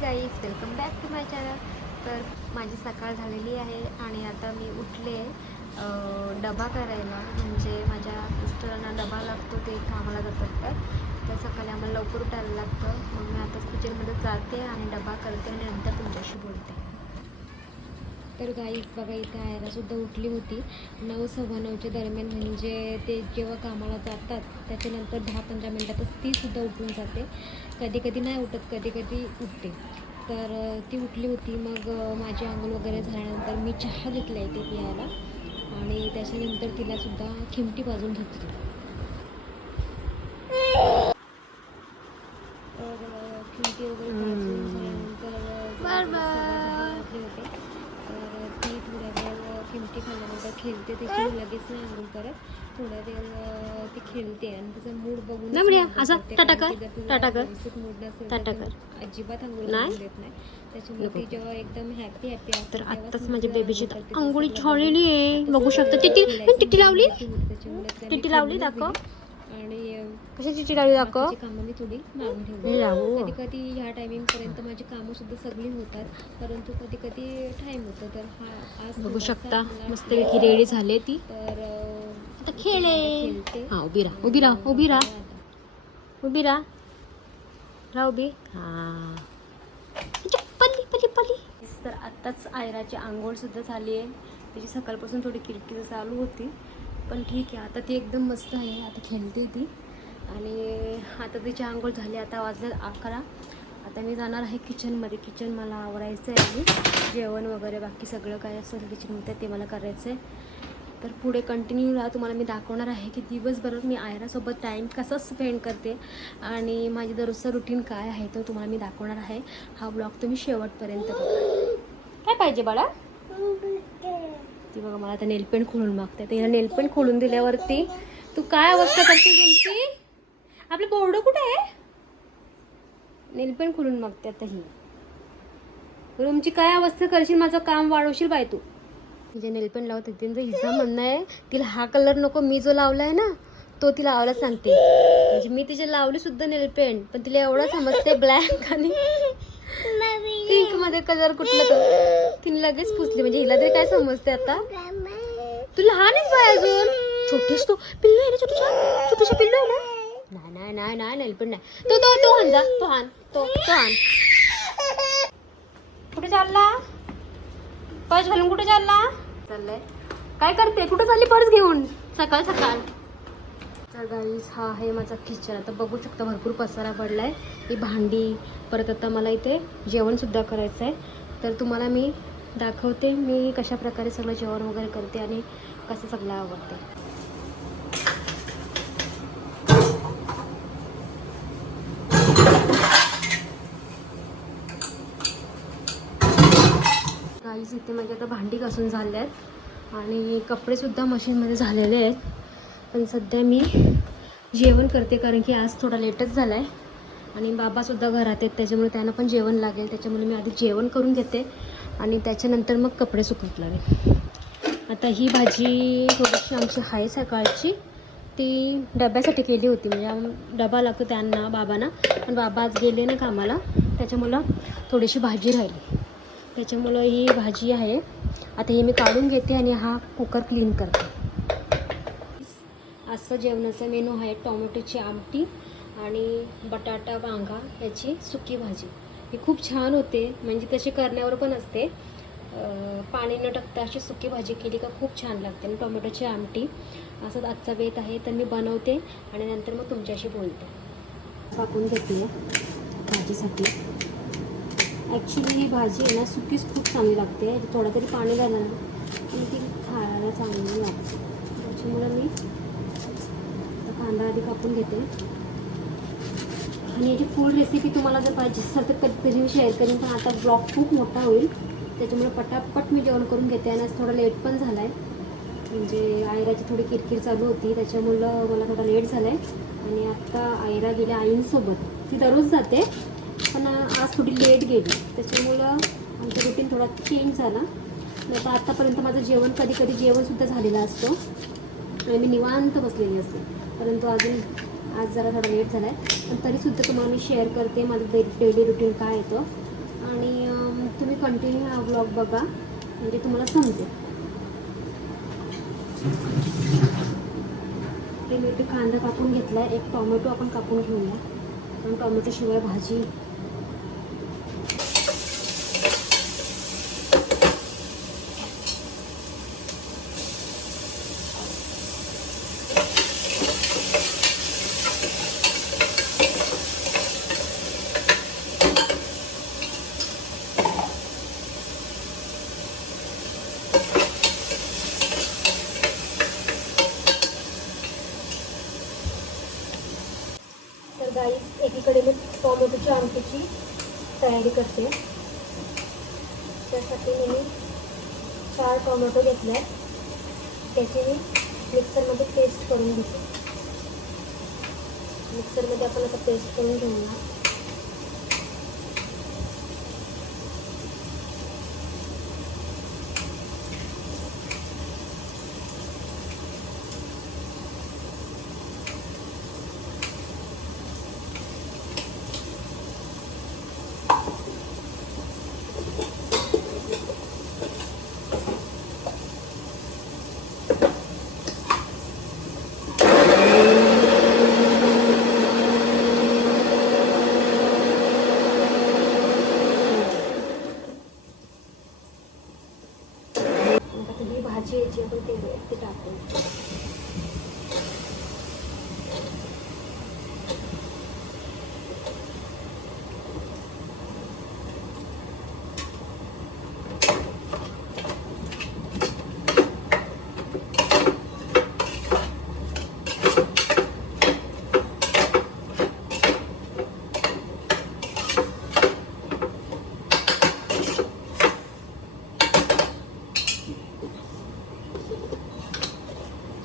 Guys welcome back to my channel तर माझी सकाळ झालेली आहे आणि आता मी उठले डबा करायला. म्हणजे माझ्या मिस्टरांना डबा लागतो ते कामाला जातात तर तर सकाळी आम्हाला लवकर उठायला लागतं. मग मी आता किचनमध्ये जाते आणि डबा करते आणि नंतर तुमच्याशी बोलते. तर गाईच बघा इथे आयरासुद्धा उठली होती. नऊ सव्वा नऊच्या दरम्यान म्हणजे ते जेव्हा कामाला जातात त्याच्यानंतर दहा पंधरा मिनटातच तीसुद्धा उठून जाते. कधी कधी नाही उठत कधी कधी उठते. तर ती उठली होती. मग माझी आंघोळ वगैरे झाल्यानंतर मी चहा घेतला इथे पियायला. आणि त्याच्यानंतर तिलासुद्धा खिमटी बाजून घेतली. खिमटी वगैरे खिमटी खाल्ल्यानंतर खेळते मी लगेच नाही आंघोळ करत. थोड्या वेळ ती खेळते आणि तिचा मूड बघून असा टाटा कर, टाटा कर, मूड नसेल टाटा तर. ती अजिबात आंघोळ नाही? करून देत नाही. त्याच्यामुळे. ती जेव्हा एकदम हॅपी हॅपी असते तर आत्ताच मी माझ्या बेबीची आंघोळ तिचं छानलेली आहे. बघू शकता. टिटी टिटी लावली? टिटी लावली दाखव. आणि कशाची लावली दाखव. कामं मी थोडी मागून ठेवली. कधी कधी ह्या टायमिंग पर्यंत माझी कामं सुद्धा सगळी होतात परंतु कधी कधी टाइम होतो. तर हा आज बघू शकता. मस्त रेडी झाले ती. तर आता खेळे हा उभी राहा. उभी राहा. उभी राहा. उभी राहा. राहा उभी. हा. अच्छा, पल्ली पल्ली पल्ली. तर आत्ताच आयराची आंघोळ सुद्धा झाली आहे. तिची सकाळपासून थोडी किरकिर चालू होती. पण ठीक आहे आता ती एकदम मस्त आहे आता खेळते ती. आणि आता तिची आंघोळ झाली आता वाजले अकरा. आता मी जाणार आहे किचनमध्ये किचन मला आवरायचं आहे आणि जेवण वगैरे बाकी सगळं काय असेल किचनमध्ये ते मला करायचं आहे तर पुढे कंटिन्यू राहा तुम्हाला मी दाखवणार आहे की दिवसभर मी आयरासोबत टाईम कसा स्पेंड करते आणि माझी दररोजचं रुटीन काय आहे तो तुम्हाला मी दाखवणार आहे. हा ब्लॉग तुम्ही शेवटपर्यंत बघा. काय पाहिजे बाळा? ती बघा मला आता नेलपेंट खोलून मागते. तर हिला नेलपेंट खोलून दिल्यावरती तू काय अवस्था करते तुमची? आपलं बोर्ड कुठे आहे? नेलपेंट खोलून मागते आता ही. रूमची काय अवस्था करशील? माझं काम वाढवशील बाय तू. जे नेलपेंट लावते त्यांचं हिचं म्हणणं आहे तिला हा कलर नको मी जो लावलाय ना तो तिला लावायला सांगते. म्हणजे मी तिचे लावली सुद्धा नेलपेंट पण तिला एवढं समजते ब्लॅक आणि पिंकमध्ये कलर कुठला तर? तिने लगेच पुसली. म्हणजे हिला तरी काय समजते आता? तू लहान आहेस बाय अजून. छोटीस तू. पिल्लू आहे ना छोटीशा? छोटीशा पिल्लू आहे ना? नाही नाही नाही नाही पण नाही. तो तो तो हान जा. तो हान तो तो हान कुठे चालला? पर्स घालून कुठे चालला? चाललंय. काय करते? कुठे चालली पर्स घेऊन? सकाळ सकाळ. तर गाईज हा आहे माझा किचन. आता बघू शकता भरपूर पसारा आहे ही भांडी परत आता मला इथे जेवणसुद्धा करायचं आहे. तर तुम्हाला मी दाखवते मी कशा प्रकारे सगळं जेवण वगैरे करते आणि कसं सगळं आवडते. गाईज इथे माझी आता भांडी घासून झाले आहेत आणि कपडेसुद्धा मशीनमध्ये झालेले आहेत. पण सध्या मी जेवण करते कारण की आज थोडा लेटच झाला आहे आणि बाबासुद्धा घरात आहेत त्याच्यामुळे त्यांना पण जेवण लागेल. त्याच्यामुळे मी आधी जेवण करून घेते आणि त्याच्यानंतर मग कपडे सुकवत लागेल आता ही भाजी थोडीशी आमची आहे सकाळची. ती डब्यासाठी केली होती. म्हणजे डबा लागतो त्यांना बाबांना. पण बाबा आज गेले ना कामाला त्याच्यामुळं थोडीशी भाजी राहिली. त्याच्यामुळं ही भाजी आहे. आता ही मी काढून घेते आणि हा कुकर क्लीन करते. असं जेवणाचा मेनू आहे टोमॅटोची आमटी आणि बटाटा वांगा याची सुकी भाजी. ही खूप छान होते. म्हणजे तशी करण्यावर पण असते. पाणी न टाकता अशी सुकी भाजी केली का खूप छान लागते. आणि टोमॅटोची आमटी असं आजचा बेत आहे तर मी बनवते आणि नंतर मग तुमच्याशी बोलते. कापून घेते भाजीसाठी. ॲक्च्युली ही भाजी आहे ना सुकीच खूप चांगली लागते. थोडं तरी पाणी झालं ना. ती खायला चांगली लागते. त्याच्यामुळे मी कांदा आधी कापून घेते. आणि याची फुल रेसिपी तुम्हाला जर पाहिजे असेल तर कधीतरी मी शेअर करेन पण आता ब्लॉग खूप मोठा होईल. त्याच्यामुळे पटापट मी जेवण करून घेते आणि आज थोडा लेट पण झाला आहे म्हणजे आयराची थोडी किरकिर चालू होती त्याच्यामुळं मला थोडा लेट झाला आहे आणि आत्ता आयरा गेल्या आईंसोबत. ती दररोज जाते पण आज थोडी लेट गेली. त्याच्यामुळं आमचं रुटीन थोडा चेंज झाला. नाही तर आत्तापर्यंत माझं जेवण कधी कधी जेवणसुद्धा झालेलं असतं. आणि मी निवांत बसलेली असते. परंतु अजून आज जरा थोडा लेट झाला आहे पण तरीसुद्धा तुम्हाला मी शेअर करते माझं डे डेली रुटीन काय येतं आणि तुम्ही कंटिन्यू हा ब्लॉग बघा. म्हणजे तुम्हाला समजेल. ते मी कांदा कापून घेतला एक टोमॅटो आपण कापून घेऊया. कारण टॉमॅटोशिवाय भाजी तर गाईस एकीकडे मी टोमॅटोच्या आमटीची तयारी करते त्यासाठी मी चार टोमॅटो घेतले त्याची मी मिक्सरमध्ये पेस्ट करून घेते. मिक्सरमध्ये आपण आता पेस्ट करून घेऊया आता तुम्ही भाजी याची आपण ते ते टाकू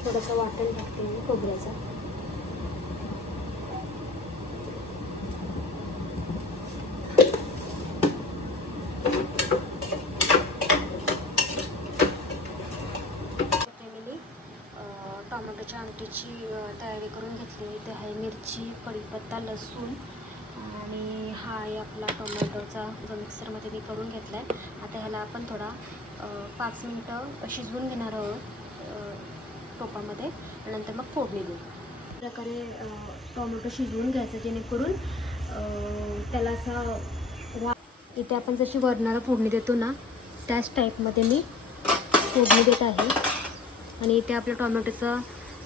थोडंसं वाटण टाकते मी खोबऱ्याचा. मी टोमॅटोच्या आमटीची तयारी करून घेतली. इथे आहे मिरची कढीपत्ता लसूण आणि हा आहे आपला टोमॅटोचा जो मिक्सरमध्ये मी करून घेतला आहे आता ह्याला आपण थोडा पाच मिनटं शिजवून घेणार आहोत टोपामध्ये. नंतर मग फोडणी देऊ. प्रकारे टोमॅटो शिजवून घ्यायचं जेणेकरून त्याला असा वा इथे आपण जशी वरणाला फोडणी देतो ना त्याच टाईपमध्ये मी फोडणी देत आहे. आणि इथे आपल्या टोमॅटोचं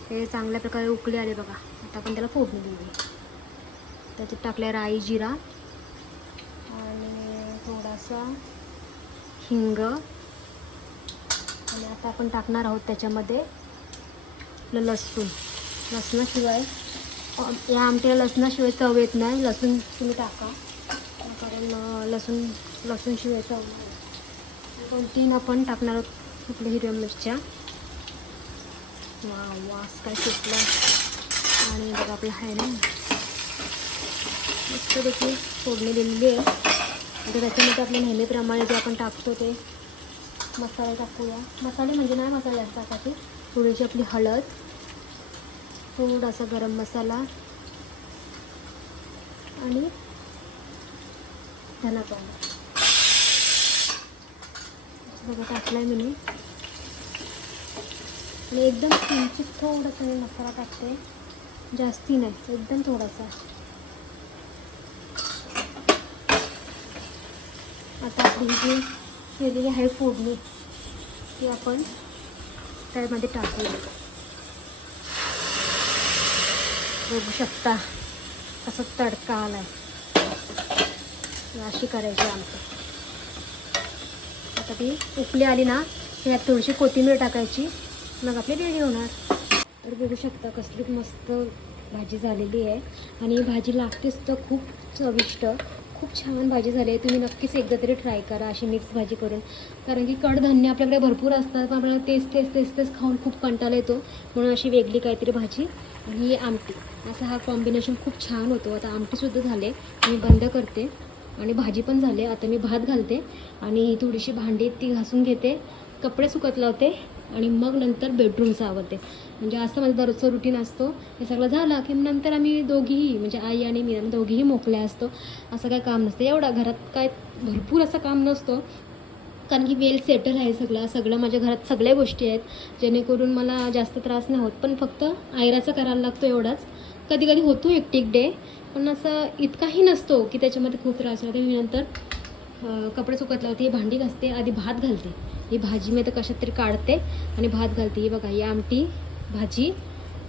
हे चांगल्या प्रकारे उकळी आले बघा. आता आपण त्याला फोडणी देऊया. त्याच्यात टाकल्या राई जिरा आणि थोडासा हिंग. आणि आता आपण टाकणार आहोत त्याच्यामध्ये आपलं लसूण. लसणाशिवाय या आमटीला लसणाशिवाय चव येत नाही. लसूण तुम्ही टाका. कारण लसूण लसूणशिवाय चव नाही दोन तीन आपण टाकणार आहोत आपल्या हिरव्या मिरच्या. वा वास काय सुटला. आणि बघा आपलं आहे ना. मस्तपैकी फोडणी दिलेली आहे. आता त्याच्यामध्ये आपल्या नेहमीप्रमाणे जे आपण टाकतो ते मसाले टाकूया. मसाले म्हणजे नाही मसाले टाकायचे थोडीशी आपली हळद थोडासा गरम मसाला आणि धना पावडर. बघा टाकलाय मी. आणि एकदम किंचित थोडासा मी मसाला टाकते. जास्ती नाही एकदम थोडासा. आता आपली जी केलेली आहे फोडणी ती आपण मिक्सरमध्ये टाकूया. बघू शकता कसा तडका आलाय. अशी करायची आमचं. आता ती उकली आली ना यात थोडीशी कोथिंबीर टाकायची. मग आपली रेडी होणार. तर बघू शकता कसली मस्त भाजी झालेली आहे. आणि ही भाजी लागतेच तर खूप चविष्ट. खूप छान भाजी झाली आहे. तुम्ही नक्कीच एकदा तरी ट्राय करा अशी मिक्स भाजी करून. कारण की कडधान्य आपल्याकडे भरपूर असतात पण आपल्याला तेच तेच तेच तेच खाऊन खूप कंटाळा येतो. म्हणून अशी वेगळी काहीतरी भाजी आणि ही आमटी. असा हा कॉम्बिनेशन खूप छान होतो. आता आमटीसुद्धा झाले मी बंद करते. आणि भाजी पण झाली आता मी भात घालते. आणि ही थोडीशी भांडी ती घासून घेते. कपडे सुकत लावते आणि मग नंतर बेडरूमचं आवडते म्हणजे असं माझं दररोजचं रुटीन असतो. हे सगळं झालं की नंतर आम्ही दोघीही म्हणजे आई आणि मी आम्ही दोघीही मोकल्या असतो. असं काय काम नसतं. एवढा घरात काय भरपूर असं काम नसतं. कारण की वेल सेटल आहे सगळं. सगळं माझ्या घरात सगळ्या गोष्टी आहेत. जेणेकरून मला जास्त त्रास नाही होत. पण फक्त आयराचं करायला लागतो एवढाच. कधी कधी होतो एकटिक डे पण असं इतकाही नसतो की त्याच्यामध्ये खूप त्रास होतो. मी नंतर कपडे सुकत लावते ही भांडी घासते आधी भात घालते. ही भाजी मी तर कशात तरी काढते आणि भात घालते. ही बघा ही आमटी भाजी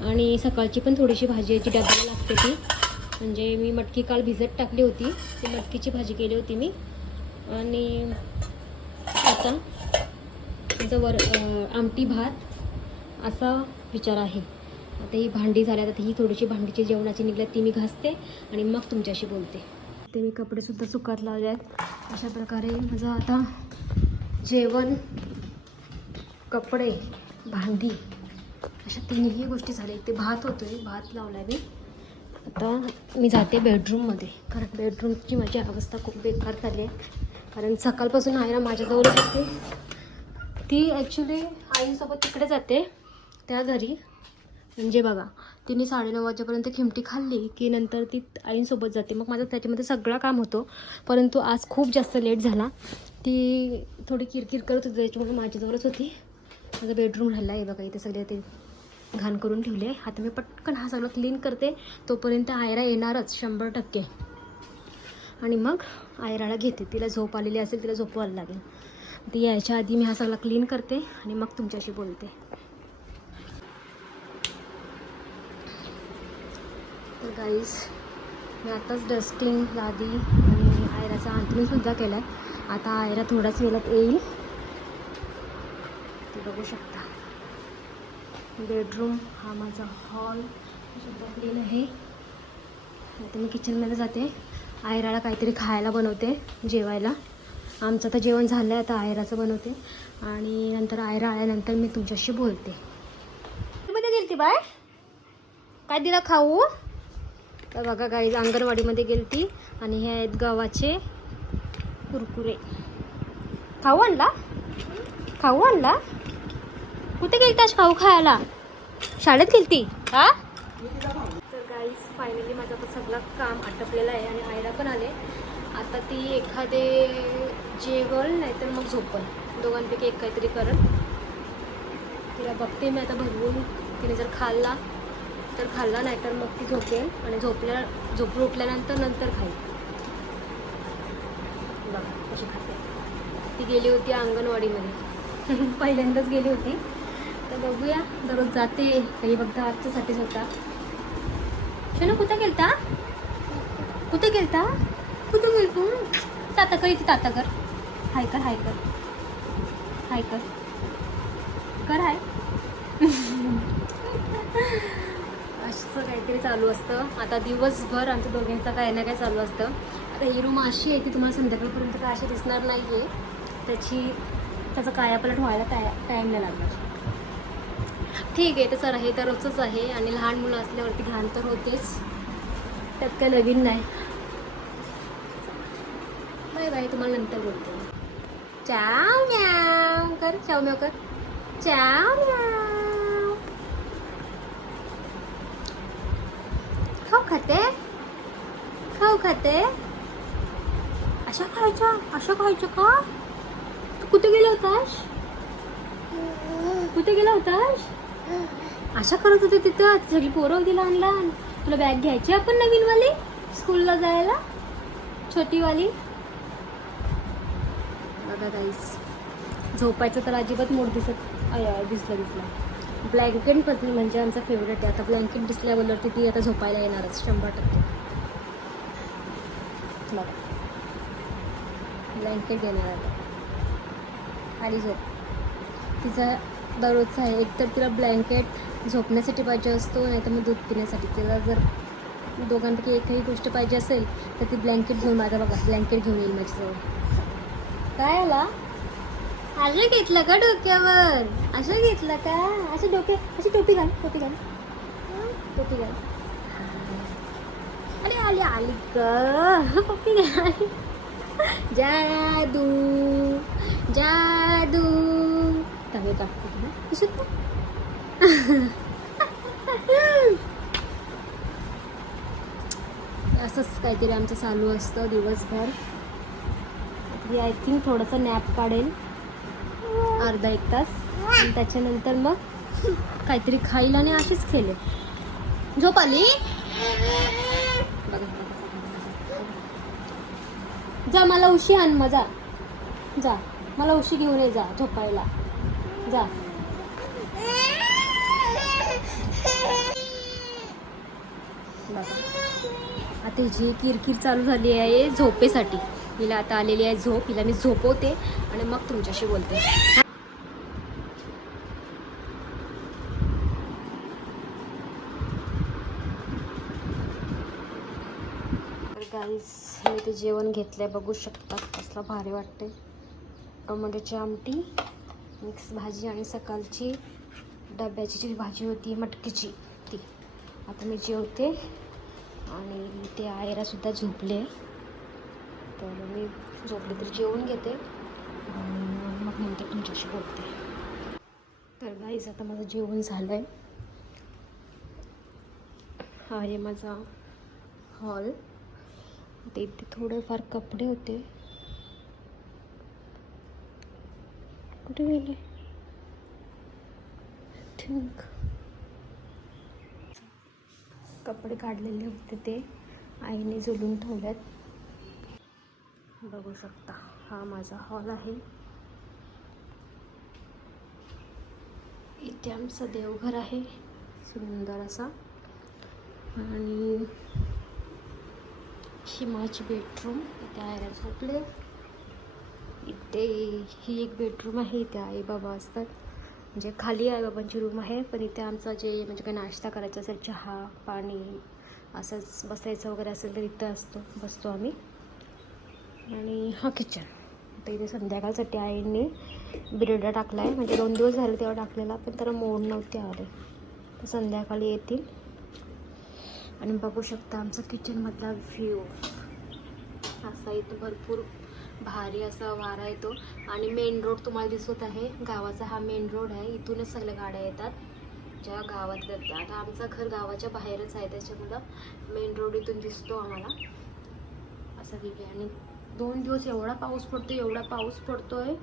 आणि सकाळची पण थोडीशी भाजी याची डब्याला लागते ती. म्हणजे मी मटकी काल भिजत टाकली होती. ती मटकीची भाजी केली होती मी. आणि आता जवळ वर आमटी भात असा विचार आहे. आता ही भांडी झाल्यात आता ही थोडीशी भांडीची जेवणाची निघल्यात ती मी घासते आणि मग तुमच्याशी बोलते. ते मी कपडेसुद्धा सुकात लावले आहेत. अशा प्रकारे माझं आता जेवण कपडे भांडी अशा तिन्ही गोष्टी झाल्या. ते भात होतोय. भात लावला मी. आता मी जाते बेडरूममध्ये कारण बेडरूमची माझी अवस्था खूप बेकार झाली आहे. कारण सकाळपासून आईला माझ्याजवळच होते. ती ॲक्च्युली आईसोबत तिकडे जाते. त्या घरी. म्हणजे बघा तिने साडेनऊ वाजेपर्यंत खिमटी खाल्ली की नंतर ती आईंसोबत जाते. मग माझं त्याच्यामध्ये सगळं काम होतो. परंतु आज खूप जास्त लेट झाला. ती थोडी किरकिर करत होती त्याच्यामुळे माझ्याजवळच होती. माझा बेडरूम राहिला आहे बघा इथे सगळे ते घाण करून ठेवले आता मी पटकन हा सगळं क्लीन करते. तोपर्यंत आयरा येणारच शंभर टक्के. आणि मग आयराला घेते. तिला झोप आलेली असेल तिला झोपवायला लागेल. ती यायच्या आधी मी हा सगळा क्लीन करते आणि मग तुमच्याशी बोलते. तर गाईज मी आताच डस्टिंग लादी आणि आयराचा अंथरूणसुद्धा केला आहे आता आयरा थोड्याच वेळात येईल. ते बघू शकता. बेडरूम हा माझा हॉल सुद्धा क्लीन आहे आता मी किचनमध्ये जाते. आयराला काहीतरी खायला बनवते जेवायला. आमचं तर जेवण झालं आहे आता आयराचं बनवते. आणि नंतर आयरा आल्यानंतर मी तुमच्याशी बोलते. मध्ये गेलती बाय? काय दिला खाऊ? तर बघा गाई अंगणवाडीमध्ये गेलती. आणि हे आहेत गव्हाचे कुरकुरे. खाऊ आणला? खाऊ आणला? कुठे गेलतास खाऊ खायला? शाळेत गेलती? हा? तर गाईज फायनली माझं आता सगळं काम आटपलेलं आहे आणि आयला पण आले. आता ती एखादे जेवल नाहीतर मग झोपल. दोघांपैकी एक काहीतरी करत तिला बघते मी आता भरवून. तिने जर खाल्ला तर खाल्ला नाही तर मग ती झोपेल आणि झोपल्या झोपून उठल्यानंतर नंतर खाईल. बघा कशी खाते. ती गेली होती अंगणवाडीमध्ये. पहिल्यांदाच गेली होती. तर बघूया. दररोज जाते. काही बघता आजच्यासाठीच होता. शनू कुठं गेलता? कुठे गेलता? कुठं गेलतो? ताता कर इथे ताता कर. हाय कर हाय कर. हाय कर. कर हाय. असं काहीतरी चालू असतं. आता दिवसभर आमच्या दोघींचं काही ना काही चालू असतं. आता ही रूम अशी आहे की तुम्हाला संध्याकाळपर्यंत काय अशी दिसणार नाही आहे त्याची त्याचा कायापलट व्हायला टाय टाईम नाही लागणार. ठीक आहे तसं आहे हे तर रोजच आहे. आणि लहान मुलं असल्यावरती घाण तर होतेच. त्यात काय नवीन नाही. बाय बाय तुम्हाला नंतर बोलते. चाव म्याव कर चाव म्याव कर. चाव म्याव खाऊ खाते? खाऊ खाते? अशा खायच्या? अशा खायच्या का? तू कुठे गेला होतास? कुठे गेला होतास? अशा करत होते तिथं. सगळी पोरं होती लहान लहान. तुला बॅग घ्यायची आपण नवीनवाली? स्कूलला जायला? छोटीवाली? बघा गाईस झोपायचं तर अजिबात मोठ दिसत आय, दिसलं दिसलं. ब्लँकेट पत्नी म्हणजे आमचा फेवरेट आहे. आता ब्लँकेट दिसल्यावरती ती आता झोपायला येणारच शंभर टक्के. ब्लँकेट घेणार आता. आणि झोप. तिचा दररोजचा आहे. एकतर तिला ब्लँकेट झोपण्यासाठी पाहिजे असतो नाही तर मग दूध पिण्यासाठी. तिला जर दोघांपैकी एकही गोष्ट पाहिजे असेल तर ती ब्लँकेट घेऊन माझा बघा ब्लँकेट घेऊन येईल माझ्याजवळ. काय आला? असं घेतलं का डोक्यावर. असं घेतलं का? असं डोके अशी टोपी घाल टोपी घाल. टोपी घाल. अरे आली आली ग. टोपी घाल. जादू जादू. तवे असंच काहीतरी आमचं चालू असतं दिवसभर. आय थिंक थोडंसं नॅप काढेल. अर्धा एक तास. आणि त्याच्यानंतर मग काहीतरी खाईल आणि अशीच खेळेल. झोप आली? जा मला उशी आण मजा जा. मला उशी घेऊन ये जा झोपायला. जा. आता जी किरकिर चालू झाली आहे झोपेसाठी. हिला आता आलेली आहे झोप. हिला मी झोपवते आणि मग तुमच्याशी बोलते. गाईस मी ते जेवण घेतलंय. बघू शकता कसलं भारी वाटते टोमॅटोची आमटी. मिक्स भाजी आणि सकाळची डब्याची जी भाजी होती मटकीची ती. आता मी जेवते आणि ते आयरासुद्धा झोपले. तर मी झोपले तरी जेवून घेते मग नंतर तुमच्याशी बोलते. तर गाईज आता माझं जेवण झालं आहे हा आहे माझा हॉल ते इथे थोडेफार कपडे होते. कुठे गेले? थिंक कपडे काढलेले होते ते. आईने झुलून ठेवल्यात बघू शकता हा माझा हॉल आहे. इथे आमचं देवघर आहे. सुंदर असा. आणि ही माझी बेडरूम इथे आयरन झोपले इथे ही एक बेडरूम आहे इथे आई बाबा असतात. म्हणजे खाली आई बाबांची रूम आहे पण इथे आमचा जे म्हणजे काही नाश्ता करायचा असेल चहा पाणी असंच बसायचं वगैरे असेल तर इथं असतो बसतो आम्ही. आणि हा किचन तर इथे संध्याकाळसाठी आईने बिरडा टाकला आहे म्हणजे दोन दिवस झाले तेव्हा टाकलेला पण त्याला मोड नव्हते आले. तर संध्याकाळी येतील. आणि बघू शकता आमचा किचनमधला व्ह्यू असा इथं भरपूर भारी असा वारा येतो. आणि मेन रोड तुम्हाला दिसत आहे. गावाचा हा मेन रोड आहे. इथूनच सगळ्या गाड्या येतात. ज्या गावात जातात. आता आमचं घर गावाच्या बाहेरच आहे. त्याच्यामुळं मेन रोड इथून दिसतो आम्हाला. असा व्ह्यू आहे. आणि दोन दिवस एवढा पाऊस पडतो एवढा पाऊस पडतोय.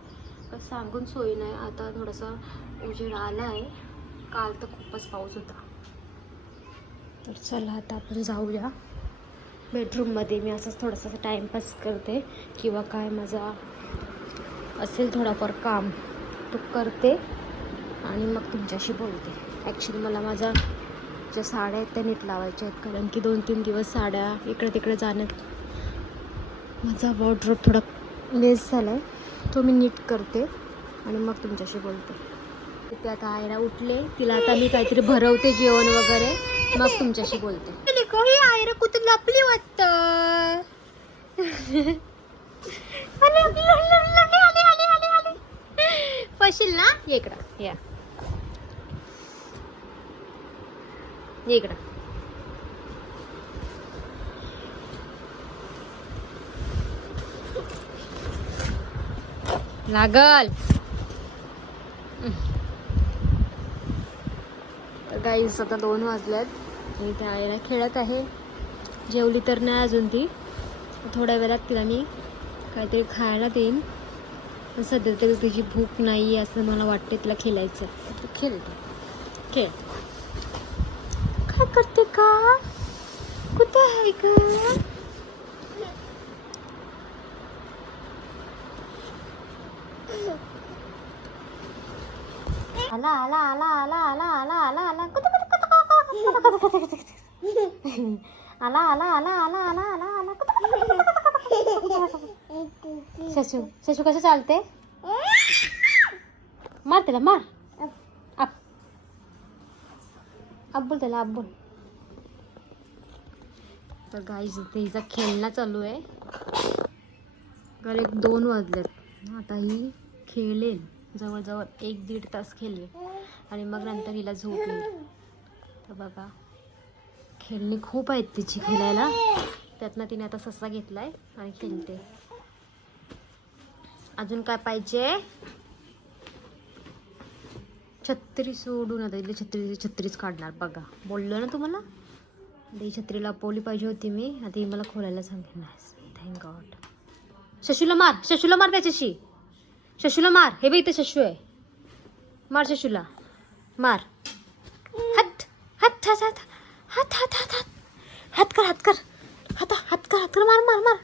सांगून सोय नाही. आता थोडासा उजेड आला आहे काल तर खूपच पाऊस होता. तर चला आता आपण जाऊया. बेडरूममध्ये मी असंच थोडासा टाईमपास करते किंवा काय माझा असेल थोडाफार काम तो करते आणि मग तुमच्याशी बोलते. ॲक्च्युली मला माझा ज्या साड्या आहेत त्या नीट लावायच्या आहेत कारण की दोन तीन दिवस साड्या इकडे तिकडे जाण्यात माझा वॉर्ड्रोप थोडा लेस झाला आहे तो मी नीट करते आणि मग तुमच्याशी बोलते. ते आता आयरा उठले तिला आता मी काहीतरी भरवते जेवण वगैरे मग तुमच्याशी बोलते. आयरा कुठे लपली पशील ना? ये इकडं या. ये इकडं. लागल. तर गाईस आता दोन वाजल्यात मी त्या आईला खेळत आहे. जेवली तर नाही अजून ती. थोड्या वेळात तिला मी काहीतरी खायला देईन पण सध्या तरी तिची भूक नाही असं मला वाटते तिला खेळायचं खेळते खेळ काय करते का कुठे आहे का आला आला आला आला आला आला आला आला आला आला आला आला आला आला शशू शशू कसं चालते? मार त्याला मार. आप. अब्बुल त्याला अब्बुल तर गाईज इथे हिचा खेळणं चालू आहे. तर एक दोन वाजलेत. आता ही खेळेल. जवळजवळ एक दीड तास खेळेल. आणि मग नंतर हिला झोप येईल. तर बघा. खेळणी खूप आहेत तिची खेळायला. त्यातनं तिने आता ससा घेतलाय आणि खेळते. अजून काय पाहिजे? छत्री सोडून आता इथली छत्री छत्रीच काढणार बघा. बोललो ना तुम्हाला? आता ही छत्री लपवली पाहिजे होती मी. आता ही मला खोलायला सांगेल नाही थँक गॉड शशूला मार. शशूला मार त्याच्याशी. शशूला मार. हे बघ इथे शशू आहे. मार शशूला. मार. हात. हात हात हात. हात हात हात हात. हात कर हात कर. हात हात का हात मार मार मार